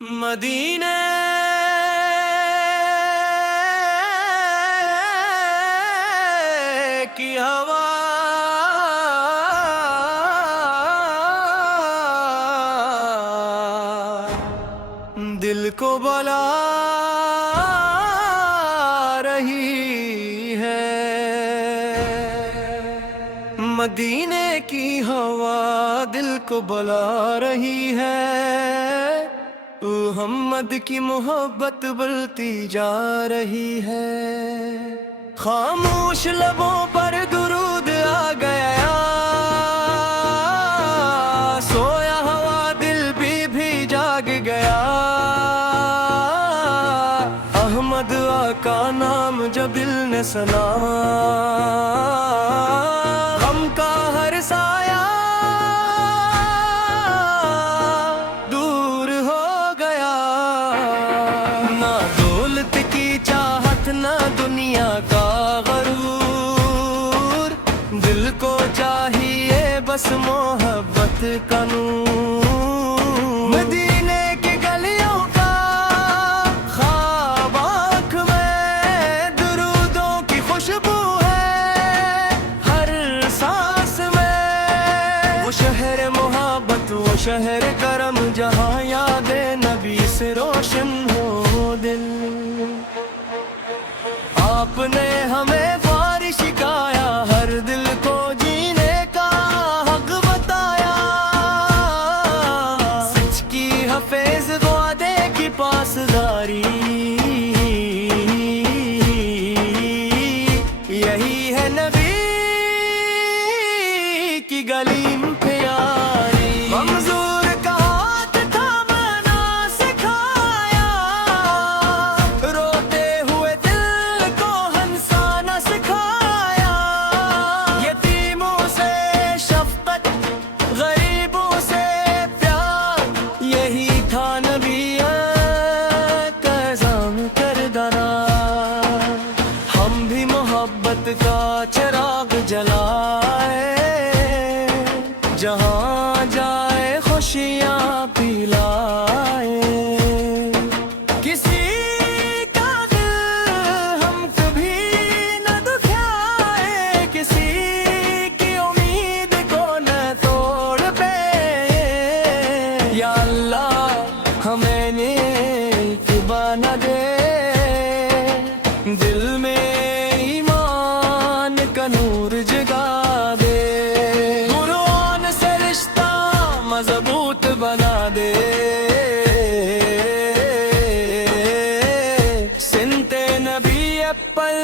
मदीने की हवा दिल को बला रही है। मदीने की हवा दिल को बला रही है। मोहम्मद की मोहब्बत बढ़ती जा रही है। खामोश लबों पर दुरूद आ गया, सोया हुआ दिल भी जाग गया। अहमद आका नाम जब दिल ने सुना, गम का हर साया दूर हो गया। ना दौलत की चाहत ना दुनिया का गरूर, दिल को चाहिए बस मोहब्बत का नूर। मदीने की गलियों का ख्वाब आँख में, दुरूदों की खुशबू है हर सांस में। वो शहर मोहब्बत वो शहर करम, जहाँ यादें नबी से रोशन हो दिल। आपने हमें बारिश सिखाया, हर दिल को जीने का हक बताया। सच की हफेज वादे की पासदारी, यही है नबी की गली में प्यारी। मंजूर का हाथ थामना सिखाया, रोते हुए दिल को हंसाना सिखाया। यतीमों से शफकत, गरीबों से प्यार, यही था नबी का इल्ज़ाम करदारा। हम भी मोहब्बत का चिराग जलाए, जहाँ जाए खुशियाँ पिलाए। किसी का दिल हम कभी न दुखाए, किसी की उम्मीद को न तोड़ पे। या अल्लाह हमें नेक बना दे, दिल में ईमान का नूर जगा दे। कुरान से रिश्ता मजबूत बना दे, सिनते नबी पल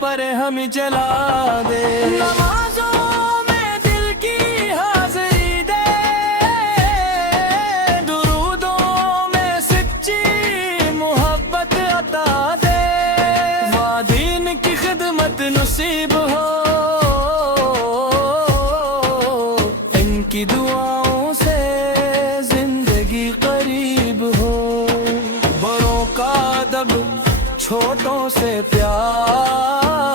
पर हम जला दे। नमाजों में दिल की हाजिरी दे, दुरूदों में सच्ची मोहब्बत अता दे। वादीन की खिदमत नसीब हो, इनकी दुआओं से जिंदगी करीब हो। बड़ों का अदब छोटों से प्यार,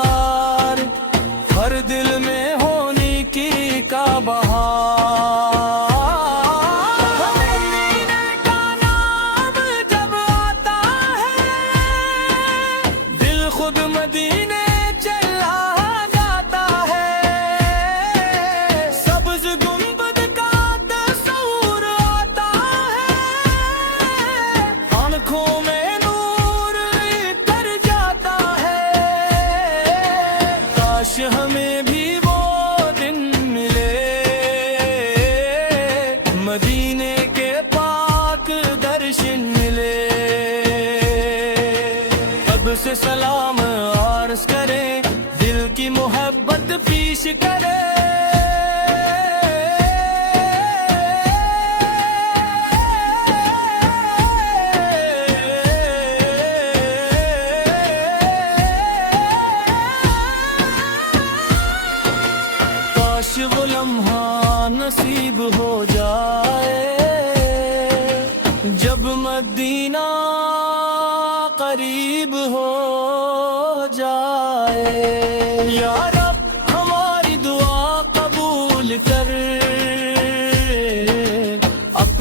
हर दिल में होने की का बहार। मदीने का नाम जब आता है, दिल खुद मदीने चला जाता है। सब्ज गुंबद का तस्वीर आता है, आंखों में नूर कर जाता है। काश हमें भी वो दिन मिले, मदीने के पाक दर्शन मिले। अब से सलाम अर्ज करे, दिल की मोहब्बत पेश करे। काश वो लम्हा नसीब हो जाए, जब मदीना करीब हो जाए। या रब हमारी दुआ कबूल कर,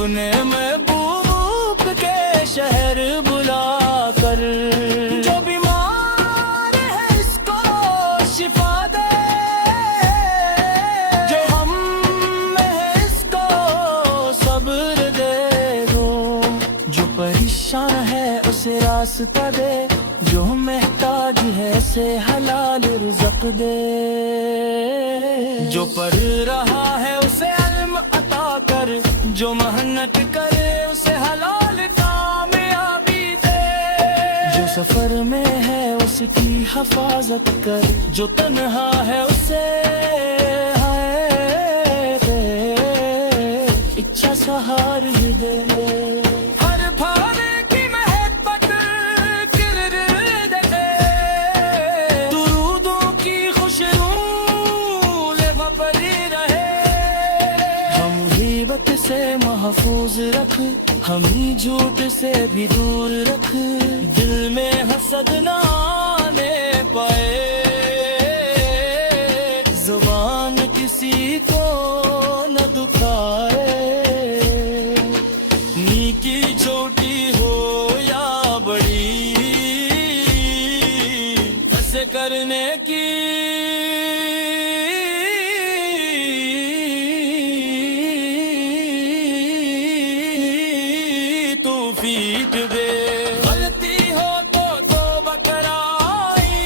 अपने महबूब के शहर बुला कर। जो बीमार है इसको शिफा दे, जो हम में है इसको सब्र दे दो। जो परेशान है उसे रास्ता दे, जो महताज है से हलाल रिज़्क़ दे। जो पढ़ रहा है उसे इल्म अता कर, जो मेहनत करे उसे हलाल कामयाबी दे। जो सफर में है उसकी हिफाजत कर, जो तन्हा है उसे हाय इच्छा सहार दे। हर भारे की महब्बत गिर दे, दुरूदों की खुशबू लेवा परी रहे। हम गीबत से महफूज रख, हम ही झूठ से भी दूर रख। दिल में हसद ना आने पाए, जुबान किसी को न दुखाए। नीकी छोटी हो या बड़ी, ऐसे करने की तौफीक दे। गलती हो तो तौबा कराई,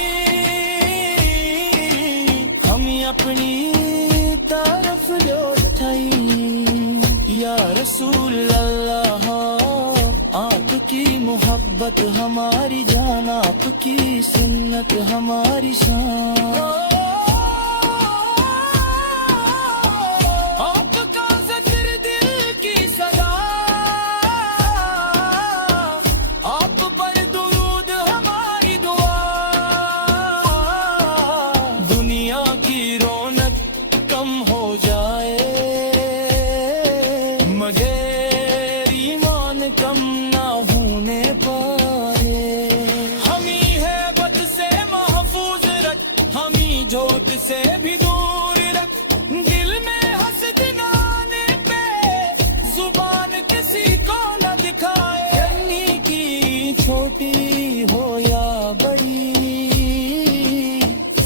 हम अपनी तरफ लौटाई। या रसूल अल्लाह, आपकी मोहब्बत हमारी जान, आपकी सुन्नत हमारी शान। मगर ईमान कम ना होने पाए। हमी है बद से महफूज रख, हमी झोट से भी दूर रख। दिल में हसद ना आने पे, जुबान किसी को न दिखाए। करनी की छोटी हो या बड़ी,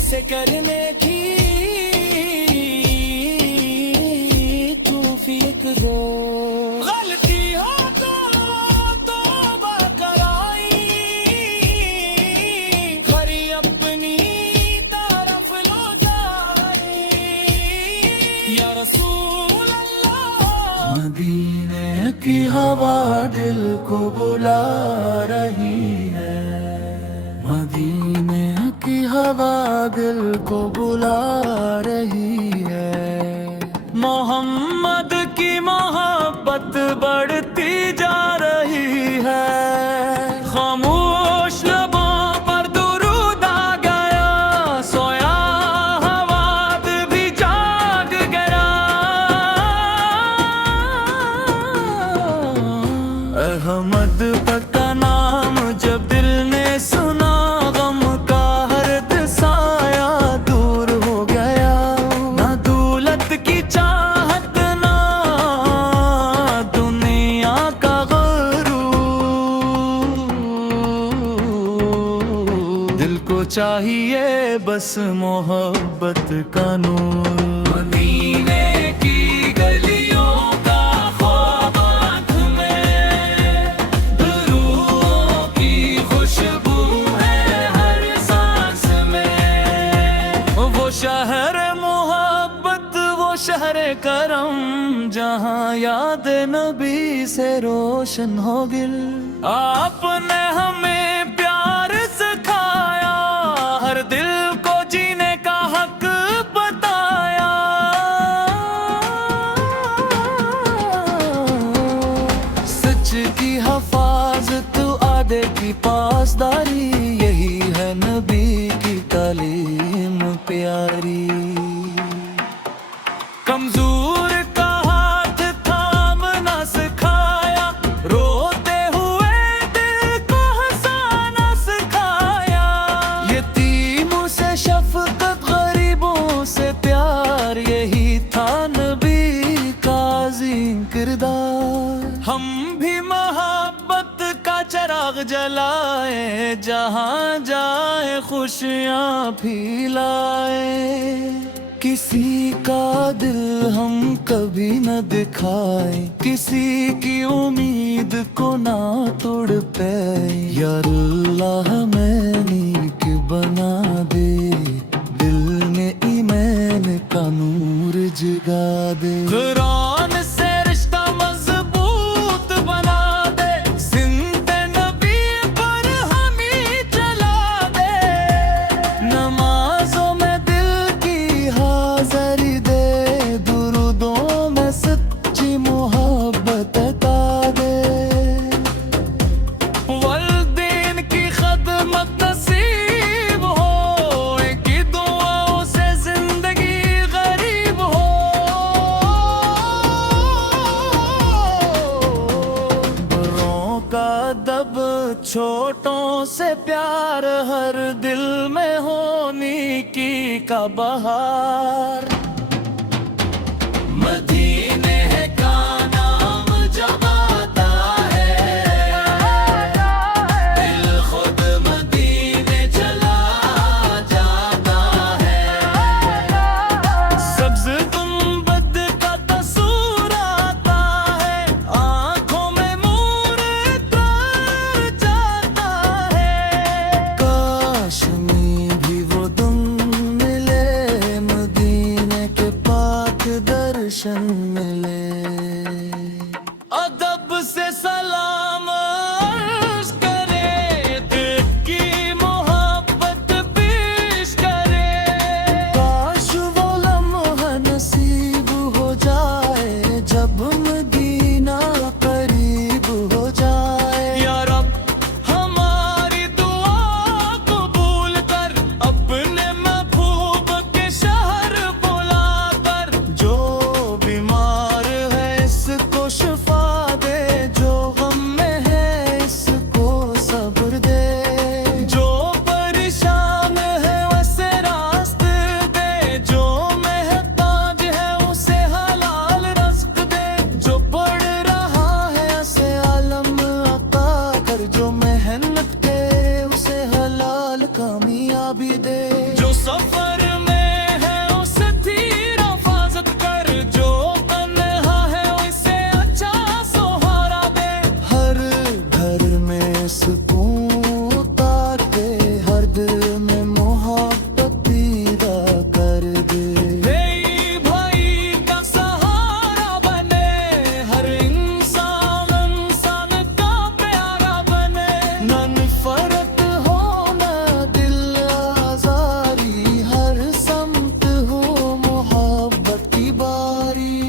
से करने की तौफीक दो। गलती हो तो तौबा कराई, खरी अपनी तरफ लौटाई। या रसूल अल्लाह, मदीने की हवा दिल को बुला रही है। मदीने की हवा दिल को बुला रही है। मोहम्मद की मोहब्बत बढ़ती जा रही है। खामोश लबों पर दुरूद आ गया, सोया हवाद भी जाग गया। अहमद का नाम जब दिल ने सुना, गम का हर साया दूर हो गया। ना दौलत की चाहत, ना दुनिया का गरूर। दिल को चाहिए बस मोहब्बत का नूर। मदीने की गलियों का ख्वाब आँख में, दुरूदों की खुशबू है हर सांस में। वो शहर मोहब्बत, वो शहर करम, जहाँ याद नबी से रोशन हो दिल। आपने हमें प्यार सिखाया, हर दिल को जीने का हक बताया। सच की हिफाजत, आदे की पासदारी, यही है नबी की तालीम प्यारी। कमजोर का हाथ थामना सिखाया, रोते हुए दिल को हंसाना सिखाया। यतीमों से शफकत, गरीबों से प्यार, यही था नबी का जिक्र किरदार। हम भी मोहब्बत का चिराग जलाए, जहाँ जाए खुशियाँ फैलाए। किसी का दिल हम कभी न दिखाए, किसी की उम्मीद को ना तोड़ पाए। या अल्लाह हमें नेक बना दे, दिल में ईमान का नूर जगा दे। कुरान से रिश्ता मजबूत बना दे, जिंदे नबी पर हम ही चला दे। नमाजों में दिल की हाज़री दे, दुरूदों में सच्ची मोहब्बत अता दे। वलदैन की खदमत नसीब हो, इनकी दुआओं से जिंदगी गरीब हो। बड़ों का दब, छोटों से प्यार, हर दिल में होने की का बहार। मदीने का नाम जब आता है, दिल खुद मदीने चला जाता है। सब्ज गुंबद का तस्वीर आता है, आंखों में नूर उतर जाता है। काश में भी वो दम मिले, मदीने के पाक दर्शन मिले। अदब से सलाम अर्ज करे, दिल की मोहब्बत पेश करे। काश वो लम्हा नसीब हो जाए, जब मदीना करीब हो जाए। या रब हमारी दुआ कबूल कर, अपने महबूब के शहर बुला कर। जो बीमार है इसको शिफा दे, जो गम में है इसको सब्र दे। जो परेशान है उसे रास्ते दे, जो महताज है उसे हलाल रज़्क दे। जो पढ़ रहा है उसे आलम अता कर, जो मेहनत के उसे हलाल कामयाबी दे। जो सफर में है उसे धीर हिफाजत कर, जो तन्हा है उसे अच्छा सहारा दे। हर घर में सुकून उतार दे, हर दिल में मोहब्बत पैदा कर दे। भाई भाई का सहारा बने, हर इंसान इंसान का प्यारा बने। ना नफरत हो ना दिल आजारी, हर समत हो मोहब्बत की बारी।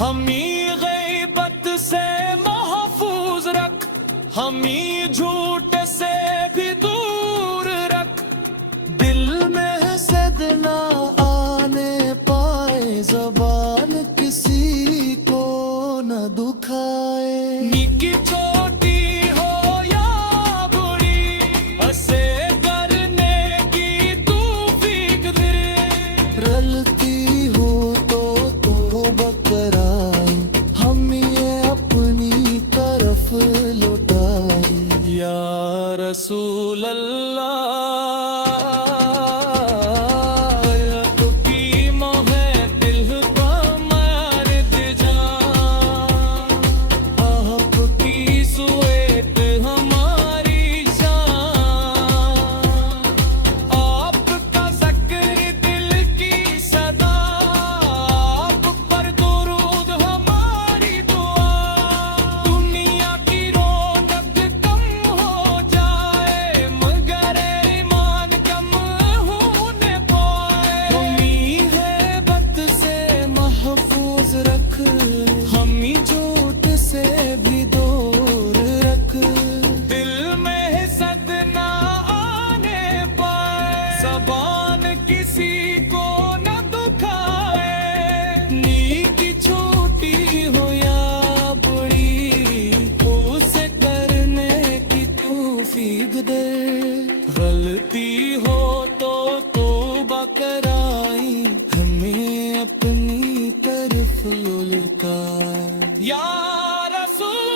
हमी गैबत से महफूज रख, हमी झूठ से भी दूर रख। दिल में हसद ना आने पाए, ज़बान किसी को न दुखाए। निकी छोटी हो या बुरी, हसे करने की तौफीक दे। रलती हो तो तौबा कराए, हम ये अपनी तरफ लौटाए। या रसूल अल्लाह, आपकी मोहे दिल पर मर्द जान, आपकी सुएत हमारी शान। आपका ज़िक्र दिल की सदा, आप पर दुरूद हमारी दुआ। दुनिया की रौनक कम हो जाए, या रसूल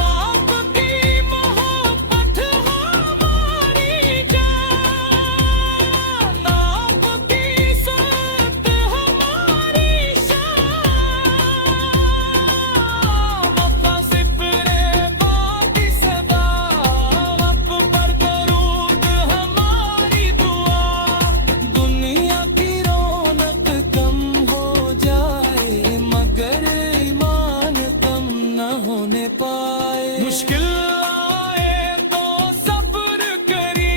आपकी मोहब्बत हमारी जान, आपकी साथ हमारी शान, वफ़ा सिपरे बाकी सदा, आप पर दरूद हमारी दुआ। दुनिया की रौनक कम हो जाए मगर ईमान कम न होने पाए। मुश्किल आए तो सब्र करी,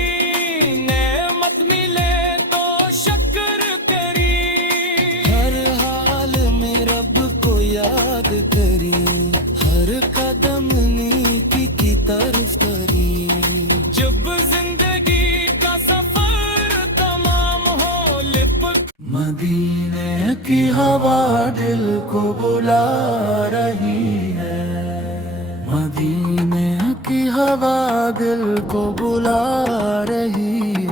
नेमत मिले तो शक्र करी, हर हाल में रब को याद करी, हर कदम नीति की तरफ करी। जब जिंदगी का सफर तमाम हो लिपट, मदीने की हवा दिल को बुला रही है, मदीने की हवा दिल को बुला रही